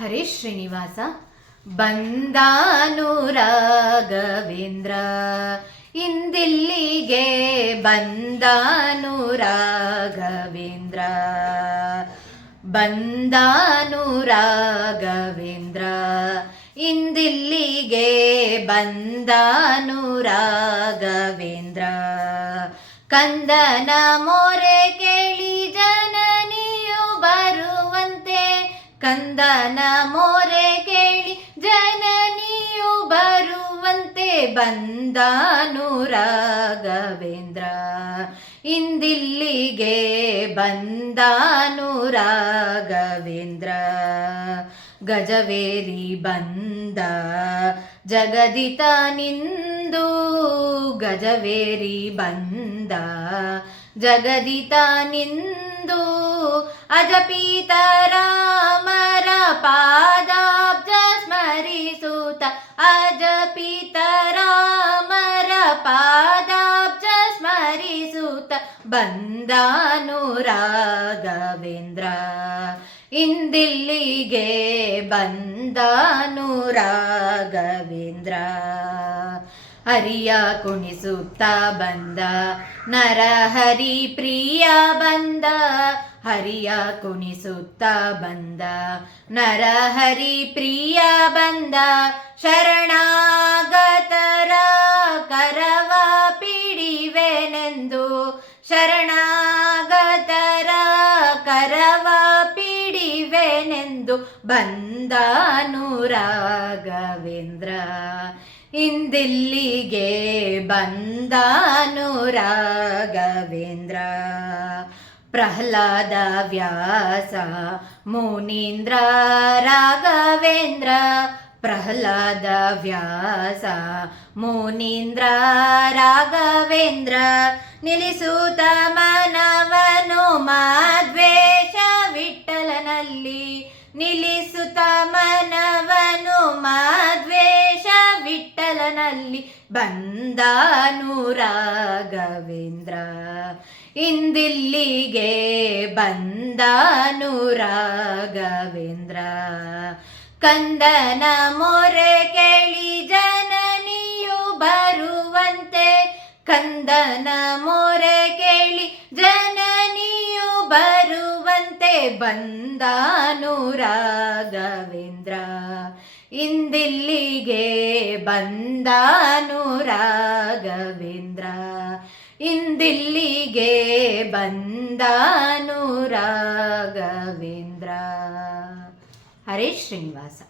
ಹರೇ ಶ್ರೀನಿವಾಸ. ಬಂದಾನು ರಾಘವೇಂದ್ರ ಇಂದಿಲ್ಲಿಗೆ ಬಂದಾನು ರಾಘವೇಂದ್ರ. ಬಂದಾನು ರಾಘವೇಂದ್ರ ಇಂದಿಲ್ಲಿಗೆ ಬಂದಾನು ರಾಘವೇಂದ್ರ. ಕಂದನ ಮೊರೆ ಕೇಳಿ ಜನನಿಯು ಬರುವಂತೆ, ಕಂದನ ಮೊರೆ ಕೇಳಿ ಜನನಿಯು ಬರುವಂತೆ ಬಂದಾನು ರಾಘವೇಂದ್ರ ಇಂದಿಲ್ಲಿಗೆ ಬಂದಾನು ರಾಘವೇಂದ್ರ. ಗಜವೇರಿ ಬಂದ ಜಗದಿತ ನಿಂದು, ಗಜವೇರಿ ಬಂದ ಜಗದಿತ ನಿಂದು. ಅಜಪಿತ ರಾಮರ ಪಾದಾಬ್ಜ ಸ್ಮರಿಸುತ್ತ, ಅಜಪಿತ ರಾಮರ ಪಾದಾಬ್ಜ ಸ್ಮರಿಸುತ್ತ ಬಂದಾನು ರಾಘವೇಂದ್ರ ಇಂದಿಲ್ಲಿಗೆ ಬಂದಾನು ರಾಘವೇಂದ್ರ. ಹರಿಯ ಕುಣಿಸುತ್ತ ಬಂದ ನರಹರಿ ಪ್ರಿಯ ಬಂದ, ಹರಿಯ ಕುಣಿಸುತ್ತ ಬಂದ ನರಹರಿ ಪ್ರಿಯ ಬಂದ. ಶರಣಾಗತರ ಕರವ ಪಿಡಿವೆನೆಂದು, ಶರಣಾಗತರ ಕರವ ಪಿಡಿವೆನೆಂದು ಬಂದಾನು ರಾಘವೇಂದ್ರ ಇಂದಿಲ್ಲಿಗೆ ಬಂದಾನು ರಾಘವೇಂದ್ರ. ಪ್ರಹ್ಲಾದ ವ್ಯಾಸ ಮುನೀಂದ್ರ ರಾಘವೇಂದ್ರ, ಪ್ರಹ್ಲಾದ ವ್ಯಾಸ ಮುನೀಂದ್ರ ರಾಘವೇಂದ್ರ. ನಿಲ್ಲಿಸುತ್ತ ಮನವನು ಮಾದ್ವೇಷ ವಿಠಲನಲ್ಲಿ, ನಿಲ್ಲಿಸುತ್ತ ಮನವನು ಮಾದ್ವೇಷ ವಿಠಲನಲ್ಲಿ ಬಂದಾನು ರಾಘವೇಂದ್ರ ಇಂದಿಲ್ಲಿಗೆ ಬಂದಾನು ರಾಘವೇಂದ್ರ. ಕಂದನ ಮೊರೆ ಕೇಳಿ ಜನನಿಯು ಬರುವಂತೆ, ಕಂದನ ಮೊರೆ ಕೇಳಿ ಜನನಿಯು ಬರುವಂತೆ ಬಂದಾನು ರಾಘವೇಂದ್ರ ಇಂದಿಲ್ಲಿಗೆ ಬಂದಾನು ರಾಘವೇಂದ್ರ ಇಂದಿಲ್ಲಿಗೆ ಬಂದಾನು ರಾಘವೇಂದ್ರ. ಹರೇ ಶ್ರೀನಿವಾಸ.